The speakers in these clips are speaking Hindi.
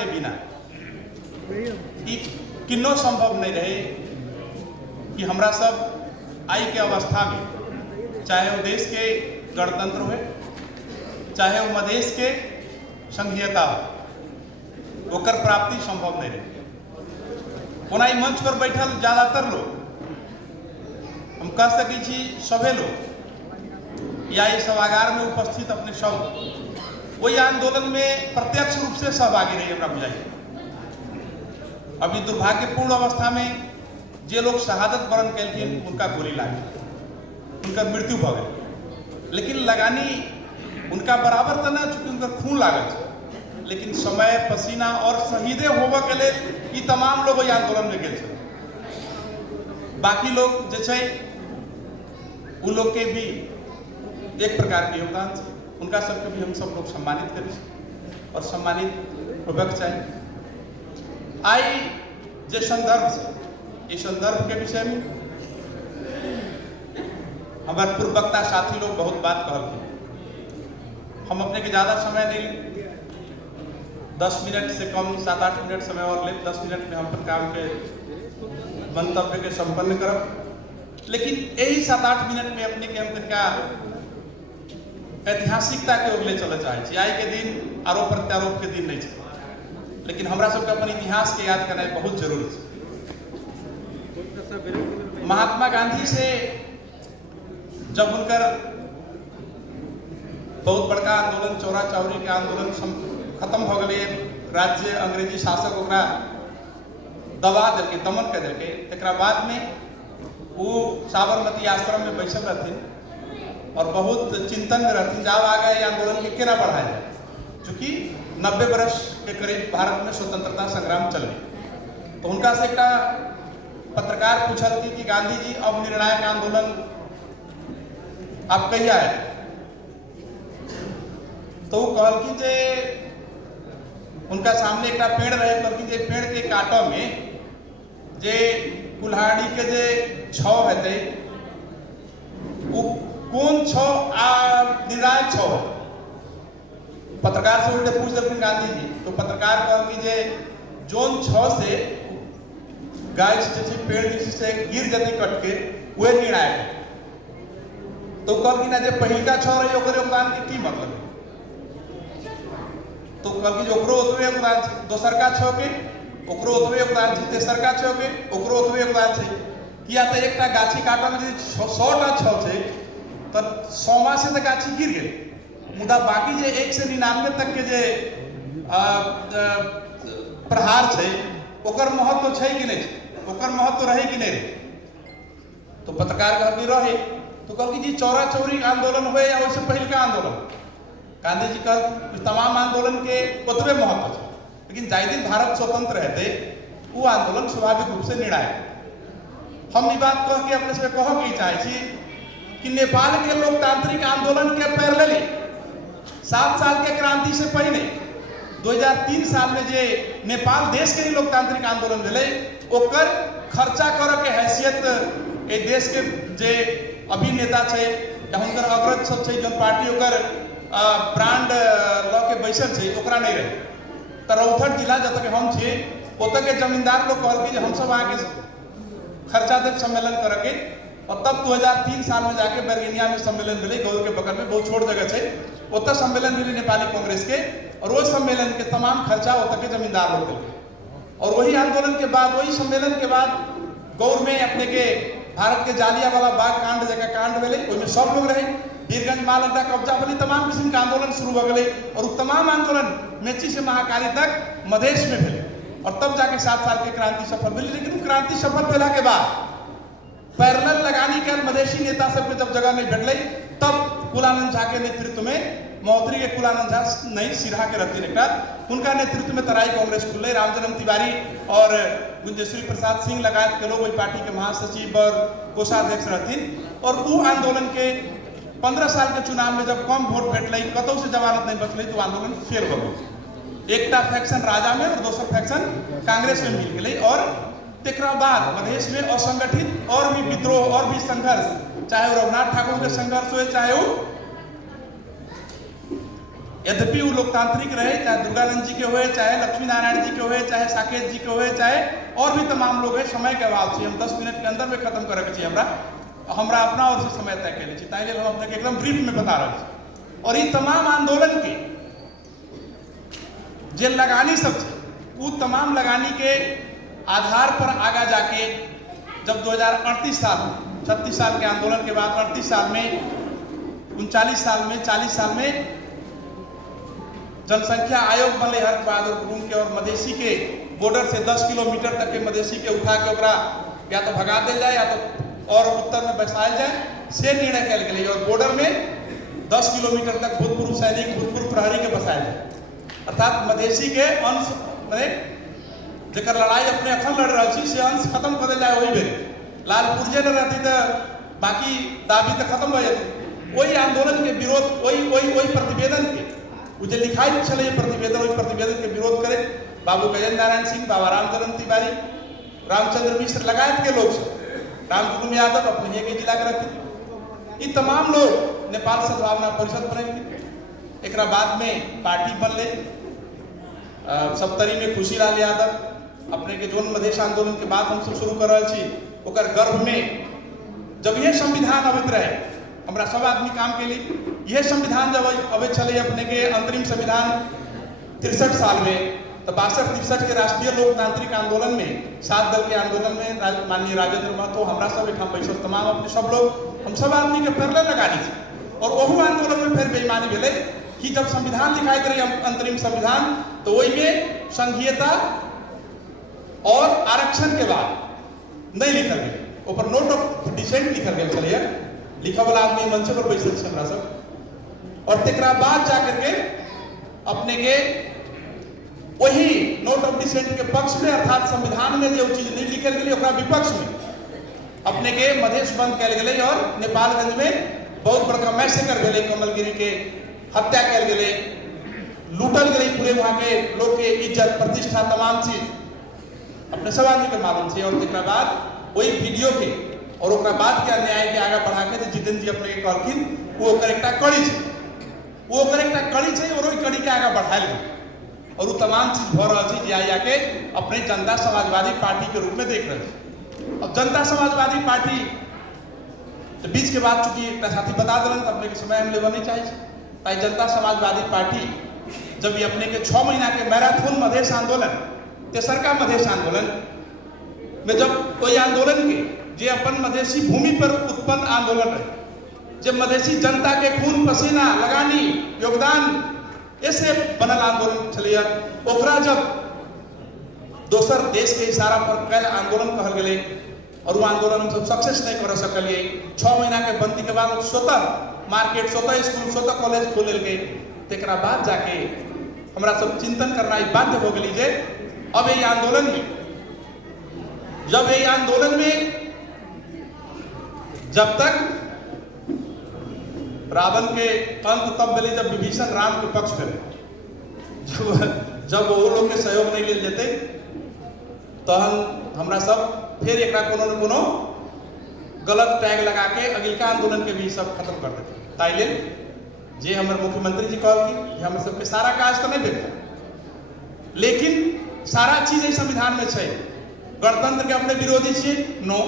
के बिना किन्नो संभव नहीं रहे कि हमरा सब आई के अवस्था में, चाहे वो देश के गणतंत्र हो, चाहे वो मधेश के संघीयता हो, ओकर प्राप्ति संभव नहीं रहे। ओना मंच पर बैठल ज्यादातर लोग, हम कह सकै छी सभे लोग या इस सभागार में उपस्थित अपने सब वही आंदोलन में प्रत्यक्ष रूप से सहभागी रही हमरा बुझाइए। अभी दुर्भाग्यपूर्ण अवस्था में जे लोग शहादत वरण कलखिन उनका गोली लागी, उनका मृत्यु भ गई, लेकिन लगानी उनका बराबर तो ना, चूंकि उनका खून लागल, लेकिन समय पसीना और शहीदे होबे के लिए ये तमाम लोग वही आंदोलन में गेल छे। बाकी लोग जे छे उ लोग के भी एक प्रकार के योगदान है, उनका सबके भी हम सब लोग सम्मानित करें और सम्मानित होबक चाहिए। आई जे संदर्भ से, इस संदर्भ के विषय में हमारे पूर्व वक्ता साथी लोग बहुत बात कहते, हम अपने के ज्यादा समय नहीं, 10 मिनट से कम 7-8 मिनट समय और ले, 10 मिनट में हम अपन काम के मंतव्य के संपन्न करब। लेकिन यही 7-8 मिनट में अपने के हम तनका ऐतिहासिकता के ओर ले चले चाहे। आई के दिन आरोप प्रत्यारोप के दिन नहीं है, लेकिन हमरा सबके अपन इतिहास के याद करना बहुत जरूरी है। महात्मा गांधी से जब उनकर बहुत बड़का आंदोलन, चौरा चौरी के आंदोलन खत्म हो गए, राज्य अंग्रेजी शासक ओकरा दबा दिलके, दमन कर दिलके, एकरा बाद में वो साबरमती आश्रम में बैठल रहथिन और बहुत चिंतन में रहथिन, जब आ गए आंदोलन के केना बढ़ाया जाए, चूंकि 90 वर्ष के करीब भारत में स्वतंत्रता संग्राम चल रही। तो उनका से एक पत्रकार पूछल थी कि गांधी जी अब निर्णायक आंदोलन आप कहिया है, तो वो कहल कि जे उनका सामने एक पेड़ रहे, कहल कि जे पेड़ के काटो में जे कुल्हाड़ी के जे छौ हेते वो कौन छौ निर्णायक छौ। पत्रकार से उल्टे पूछ देते गांधी जी, तो पत्रकार कहल कि जे जोन छौ से गाय से पेड़ से गिर जाती कट के वह निर्णायक है। तो कहल कि ना जे पहिलका छौ रही ओकर योगदान के की मतलब है, तो कहल कि ओकरो ओतबे योगदान छै, दोसरका छौ के ओकरो ओतबे योगदान छै, तेसरका छौ के ओकरो ओतबे योगदान छै। किया तो एकटा गाछी काटऽ में जे 100टा छौ छै तो 100मा से तो गाछी गिर गेल, मुदा बाकी जे 1 से 99 तक के जे प्रहार छै ओकर महत्व छै कि नहीं, ओकर महत्व रहे कि नहीं रहे। तो पत्रकार कहल रहे, तो कहल कि जी चौरा चौरी आंदोलन हुए या उससे पहले का आंदोलन, गांधी जी कहल तमाम आंदोलन के ओतबे महत्व है, लेकिन जाय दिन भारत स्वतंत्र रहते वो आंदोलन स्वाभाविक रूप से निर्णायक। हम ये बात कह के अपने से कह के चाहे कि नेपाल के लोकतांत्रिक आंदोलन के पैरेलली 7 साल के क्रांति से पहले 2003 साल में जे नेपाल देश के ही लोकतांत्रिक आंदोलन भेले, ओकर खर्चा करे के हैसियत ए देश के जे अभिनेता छे या हुनकर अग्रज सब छे, जो पार्टी ओकर ब्रांड ल के बैसल छे ओकरा नहीं रहे। तो रौथट जिला जत के हम छे ओत के जमींदार लोग कहल कि हम सब आके खर्चा दे सम्मेलन करके, और तब 2003 साल में जाके बर्गिनिया में सम्मेलन मिले, गौर के बगल में बहुत छोट जगह है, उतना सम्मेलन मिले नेपाली कांग्रेस के, और वो सम्मेलन के तमाम खर्चा उतर के जमींदार लोग दिले। और वही आंदोलन के बाद, वही सम्मेलन के बाद गौर में अपने के भारत के जालियावाला बाग कांड जगह कांड मिले, उसमें सब लोग रहे, वीरगंज माल अड्डा कब्जा वाली तमाम किस्म के आंदोलन शुरू हो गए, और तमाम आंदोलन मेची से महाकाली तक मधेश में मिले, और तब जाके 7 साल की क्रांति सफल मिली। लेकिन क्रांति सफल भेला के बाद पैरेलल लगानी कर मधेशी नेता सबके जब जगह नहीं भेटल, तब कुलानंद झा के नेतृत्व में, महोत्तरी के कुलानंद झा नहीं सिरहा के रहती नेता, उनका नेतृत्व में तराई कांग्रेस खुले, रामजन्म तिवारी और गुंजेश्वरी प्रसाद सिंह लगायत के लोग वही पार्टी के महासचिव और कोषाध्यक्ष रहती। और वो आंदोलन के 15 साल के चुनाव में जब कम वोट भेटल, कतौ से जमानत नहीं बचल, तो आंदोलन फेल हो गए। एकटा फैक्शन राजा में और दोसर फैक्शन कांग्रेस में मिल गए, और तेकरा बाद मधेश में असंगठित और भी विद्रोह और भी संघर्ष, चाहे वो रघुनाथ ठाकुर के संघर्ष हो, चाहे वो यद्यपि वो लोकतांत्रिक रहे, चाहे दुर्गानंद जी के हुए, चाहे लक्ष्मी नारायण जी के हुए, चाहे साकेत जी के हुए, चाहे और भी तमाम लोग हैं। समय के अभाव से हम 10 मिनट के अंदर में खत्म करे के चाहिए। हमरा अपना और से समय तय कर ताकि हम अपने एकदम ब्रीफ में बता रहे हैं। और ये तमाम आंदोलन के जे लगानी सब वो तमाम लगानी के आधार पर आगा जाके जब 2038 साल 36 साल के आंदोलन के बाद 38 साल में 39 साल में 40 साल में जनसंख्या आयोग बनले हर बहादुर गुरुंग के, और मधेसी के बॉर्डर से 10 किलोमीटर तक के मधेसी के उठा के ओकरा या तो भगा दिल जाए या तो और उत्तर में बसायल जाए से निर्णय कल गए। और बॉर्डर में 10 किलोमीटर तक भूतपूर्व सैनिक भूतपूर्व प्रहरी के बसायल जाए, अर्थात मधेसी के अंश जकर लड़ाई अपने अखन लड़ रही से अंश खत्म कर जाए। वही बेर लाल पुर्जे न रहती तो बाकी दाबी तो खत्म हो जाती। वही आंदोलन के विरोध वही प्रतिवेदन के जो लिखाई चले प्रतिवेदन, वही प्रतिवेदन के विरोध करे बाबू गजेंद्र नारायण सिंह, बाबा रामचरण तिवारी, रामचंद्र मिश्र लगायत के लोग सब, रामजुलूम यादव अपने के जिला के रखते। ये तमाम लोग नेपाल सद्भावना परिषद बने। एक बाद में पार्टी बनले 70 में खुशीलाल यादव अपने के जोन मधेश आंदोलन के बाद हम सब शुरू कर रहे छी। ओकर गर्भ में जब ये संविधान अबैत रहे हमरा सब आदमी काम के लिए, यह संविधान जब अबैत चले अपने के अंतरिम संविधान 63 साल में, तो 62-63 के राष्ट्रीय लोकतांत्रिक आंदोलन में 7 दल के आंदोलन में माननीय राजेंद्र महतो हमरा सब एक बैठल तमाम अपने सब लोग हम सब आदमी के पैरल लगानी थी। और वह आंदोलन में फिर बेईमानी भेले कि जब संविधान लिखाई रही अंतरिम संविधान, तो वही में संघीयता और आरक्षण के बाद नहीं लिखल गए, ऊपर नोट ऑफ डिसेंट लिखल गए चलिए लिखा वाला आदमी मंच पर बैठल से हमरा सब। और तेकरा बाद जाकर के अपने के वही नोट ऑफ डिसेंट के पक्ष में, अर्थात संविधान में जो चीज नहीं लिखल गई ओकरा विपक्ष में अपने के मधेश बंद कल गए और नेपालगंज में बहुत बड़का मैसेकर भेले, कमलगिरी के हत्या कल गए, लूटल गई पूरे वहां के लोग के इज्जत प्रतिष्ठा तमाम चीज अपने सब आदमी के मालूम थी। और तेकरा बाद वही वीडियो के और ओकरा बाद के अन्याय के आगे बढ़ा के जितेंद्र जी अपने के कहलखिन वो करेक्टा कड़ी है, वो करेक्टा कड़ी है और वही कड़ी के आगे बढ़ायल गई। और वो तमाम चीज भ रहा थी जे आके अपने जनता समाजवादी पार्टी के रूप में देख रहे थे। अब जनता समाजवादी पार्टी तो बीच के बाद चूंकि एक साथी बता दिलन तो अपने के समय हम लेवा नहीं चाहिए, ताई जनता समाजवादी पार्टी जब ये अपने के 6 महीना के मैराथन मधेश आंदोलन, तेसरका मधेश आंदोलन में जब कोई आंदोलन के जे अपन मधेसी भूमि पर उत्पन्न आंदोलन रहे, जब मधेसी जनता के खून पसीना लगानी योगदान ऐसे बनल आंदोलन चलिए, ओकरा जब दोसर देश के इशारा पर कल आंदोलन कहल गए और वो आंदोलन हम सब सक्सेस नहीं कर सकलिए। 6 महीना के बंदी के बाद स्वतः मार्केट, स्वतः स्कूल, स्वतः कॉलेज खोल गए। तेकरा बाद जाके हमरा सब चिंतन करना बाध्य हो गई जे अब ये आंदोलन में, जब ये आंदोलन में जब तक रावण के अंत तब मिले जब विभीषण राम के पक्ष में, जब वो लोग के सहयोग नहीं ले लेते तो हमरा सब फिर एक कोनो न कोनो गलत टैग लगा के अगिलका आंदोलन के भी सब खत्म कर देते। ताइले जे हमारे मुख्यमंत्री जी कहल कि हम सबके सारा काज तो नहीं भेटा, लेकिन सारा चीज इस संविधान में है। गणतंत्र के अपने विरोधी छे नो,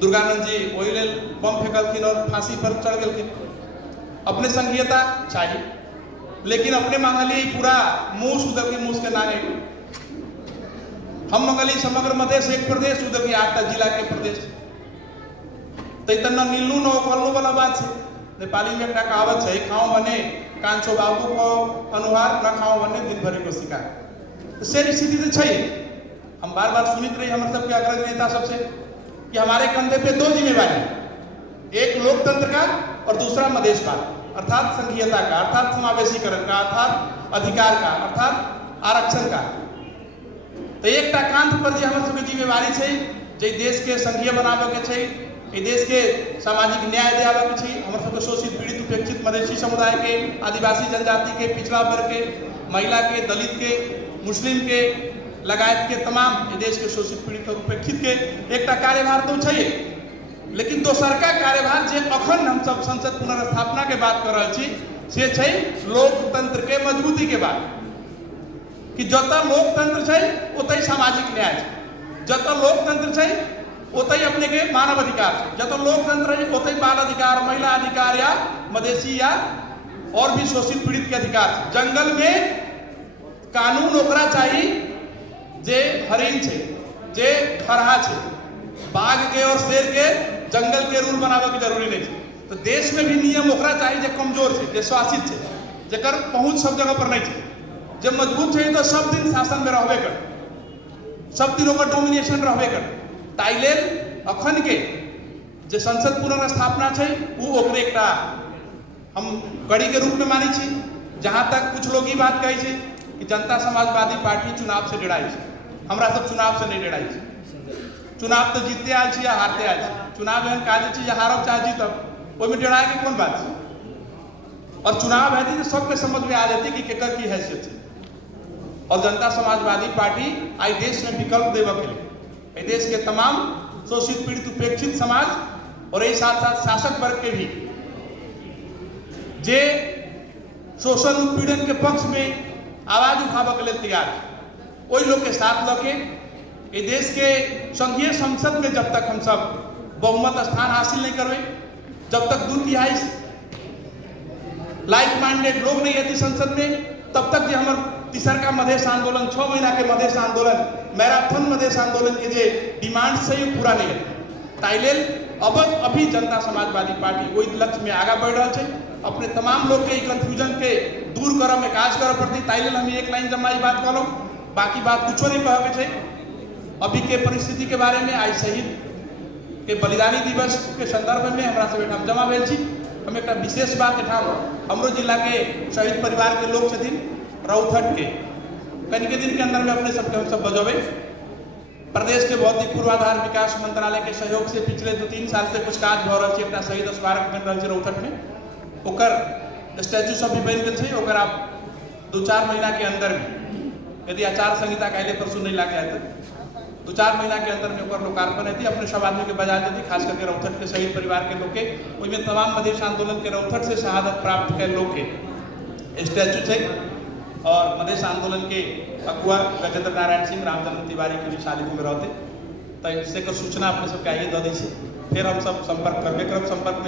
दुर्गानंद जी वही लेल बम फेंकलखिन और फांसी पर चढ़ गलखिन। अपने संघीयता चाहिए, लेकिन अपने मांगली पूरा मूस उधर के मूस के नागे, हम मंगली समग्र मधेश एक प्रदेश उधर के 8टा जिला के प्रदेश। तो न मिलू न कलू वाला बात है। नेपाली में एक कहावत है, खाओ बने कांचो बाबू को अनुहार, न खाओ बने दिन भर को शिकार। तो सेम स्थिति तो है। हम बार बार सुनित रही हमारे सबके अग्रणी नेता सबसे कि हमारे कंधे पे 2 जिम्मेवारी, एक लोकतंत्र का और दूसरा मधेशवाद, अर्थात संघीयता का, अर्थात समावेशीकरण का, अर्थात अधिकार का, अर्थात आरक्षण का। तो एक कांध पर जे हमर सबके जिम्मेवारी है, जे देश के संघीय बनावे के छै, देश के सामाजिक न्याय दियावे के छै, हमर सबके शोषित पीड़ित उपेक्षित मधेसी समुदाय के, आदिवासी जनजाति के, पिछड़ा वर्ग के, महिला के, दलित के, मुस्लिम के लगायत के तमाम देश के शोषित पीड़ित और उपेक्षित के एक कार्यभार तो चाहिए। लेकिन दोसर का कार्यभार जे अखन हम सब संसद पुनर्स्थापना के बात कर रहे छी, से छै लोकतंत्र के मजबूती के बात कि जतऽ लोकतंत्र छै ओतय सामाजिक न्याय छै, जतऽ लोकतंत्र छै ओतय अपने के मानव अधिकार छै, जतऽ लोकतंत्र है ओतय बाल अधिकार, महिला अधिकार या मधेसी या और भी शोषित पीड़ित के अधिकार छै। जंगल में कानून ओकरा चाहिए जे हरिण छै, जे खरहा छै, बाघ के और शेर के जंगल के रूल बनावे के जरूरी नहीं है। तो देश में भी नियम ओकरा चाहिए जे कमजोर है, जे शासित है, जेकर पहुंच सब जगह पर नहीं है। जब मजबूत है तो सब दिन शासन में रहबे कर, सब दिन ओकर डोमिनेशन रहबे कर। ताई लेल अखन के जे संसद पुनर्स्थापना है वो ओकरे एकटा हम कड़ी के रूप में मानी छी। जहाँ तक कुछ लोग ये बात कहे छै कि जनता समाजवादी पार्टी चुनाव से डेराई छै, हमरा सब चुनाव से नहीं डेराई छै। चुनाव तो जीतते आयल छी या हारते आयल छी, चुनाव एहन काज छै जे हारब चाहे जीतब ओहिमे डेराय के कोन बात छै। और चुनाव हेती तो सबके समझ में आ जाती कि केकर की हैसियत है। और जनता समाजवादी पार्टी आई देश में विकल्प देवे के लिए देश के तमाम शोषित पीड़ित उपेक्षित समाज और यही साथ साथ शासक वर्ग के भी जे शोषण उत्पीड़न के पक्ष में आवाज उठावे के लिए तैयार है, वही लोग के साथ लगे ये देश के संघीय संसद में जब तक हम सब बहुमत स्थान हासिल नहीं करवे, जब तक 2/3 लाइक माइंडेड लोग नहीं रहती संसद में, तब तक जो हमारे तीसर का मधेश आंदोलन 6 महीना के मधेश आंदोलन मैराथन मधेश आंदोलन के जे डिमांड से ही पूरा नहीं है। ताई लेल अब अभी जनता समाजवादी पार्टी वही लक्ष्य में आगा बढ़ रहा है, अपने तमाम लोग के कंफ्यूजन के दूर करे में काज करे पड़ती। ताई लेल हम एक लाइन जमा बात कहूँ, बाकी बात कुछो नहीं कहे के छै। अभी के परिस्थिति के बारे में आज शहीद के बलिदानी दिवस के संदर्भ में हमरा सब एठाम जमा भेल छी। हम एक विशेष बात एठाम हमरो जिला के शहीद परिवार के लोग छथिन रौथट के कनिक दिन के अंदर में अपने सबके हम सब बजबे। प्रदेश के भौतिक पूर्वाधार विकास मंत्रालय के सहयोग से पिछले 2-3 साल से कुछ काज भ रहल छै। एकटा शहीद स्मारक बन रहल छै रौथट में, ओकर स्टैचू सब भी बन गेल छै। ओकर आप 2-4 महीना के अंदर में यदि आचार संहिता काल्हि परसू नहीं लागे है तो 2-4 महीना के अंदर में ओकर लोकार्पण हेती। अपने सब आदमी के बजा देती, खास करके रौथट के शहीद परिवार के लोग के, ओहिमे तमाम मधेश आंदोलन के रौथट से शहादत प्राप्त के लोग के स्टैचू है। और मधेश आंदोलन के अगुआ गजेंद्र नारायण सिंह, रामजन्म तिवारी के भी शालिगो में रहते, तो इससे सूचना अपने सबके आइए दे दी। फिर हम सब संपर्क करबे करब, संपर्क में